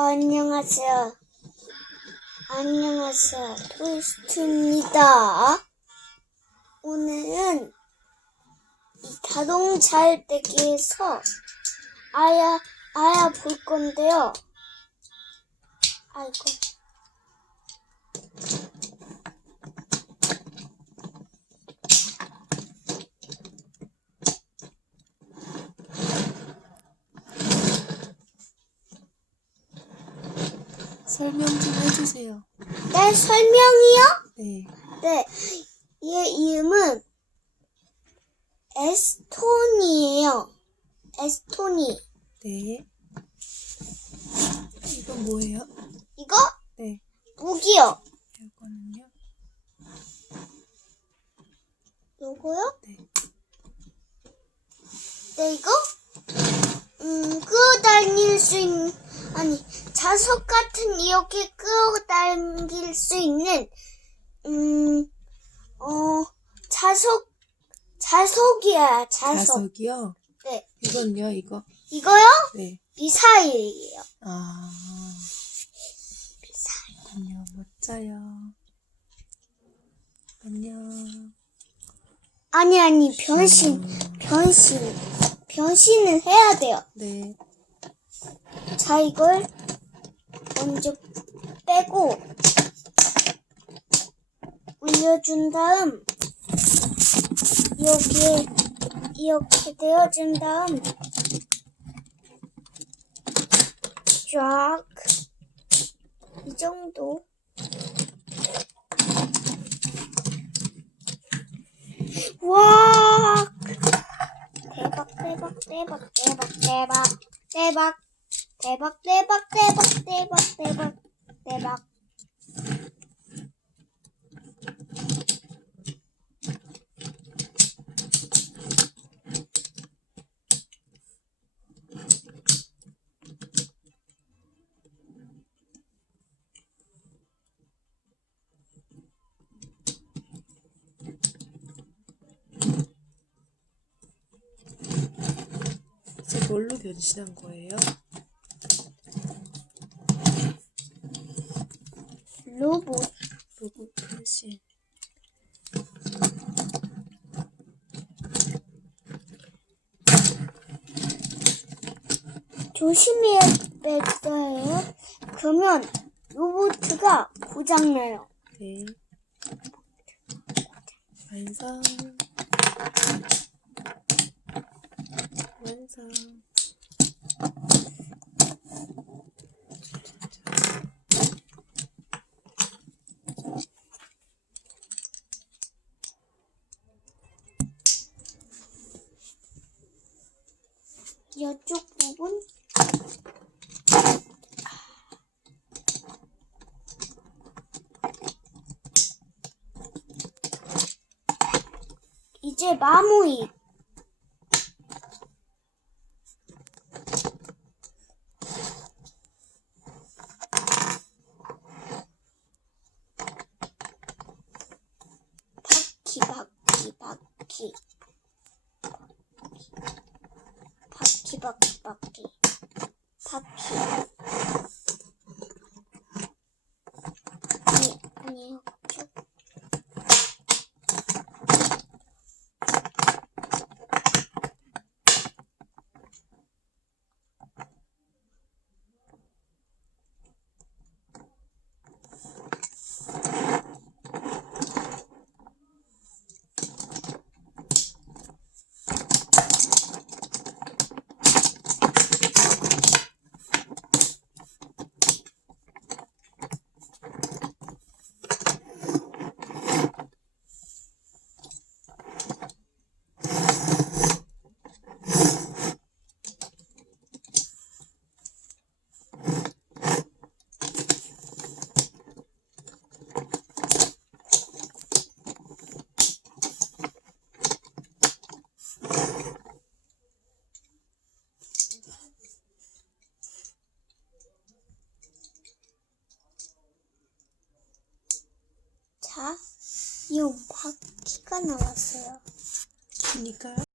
안녕하세요. 안녕하세요. 토이스트입니다. 오늘은 이 자동차 떼기에서 아야, 아야 볼 건데요. 아이고. 설명 좀 해주세요. 내 설명이요? 네. 네. 얘 이름은 에스톤이에요. 에스토니. 네. 이건 뭐예요? 이거 네. 무기요. 이거는요? 요거요? 네. 네, 이거? 음, 끌어다닐 수 있는, 아니, 자석 같은 이렇게 끌어다닐 수 있는, 음, 어, 자석, 자석이야, 자석. 자석이요? 네. 이건요, 이거? 이거요? 네. 미사일이에요. 아, 미사일. 안녕, 멋져요. 안녕. 아니, 아니, 변신, 변신. 변신을 해야 돼요. 네. 자, 이걸 먼저 빼고 올려준 다음 여기에 이렇게 되어준 다음 쫙 이 정도. 와! 대박 대박 대박 대박 대박 대박 대박 대박 대박 대박 대박 대박 뭘로 변신한 거예요? 로봇 로봇 변신. 조심해야 뺐어요. 그러면 로봇가 고장나요. 네. 완성. 이쪽 부분 이제 마무리. 바퀴 바퀴 바퀴 바퀴 바퀴 바퀴. 바퀴 아니 아니요 쭉 자, 이 바퀴가 나왔어요. 그니까요.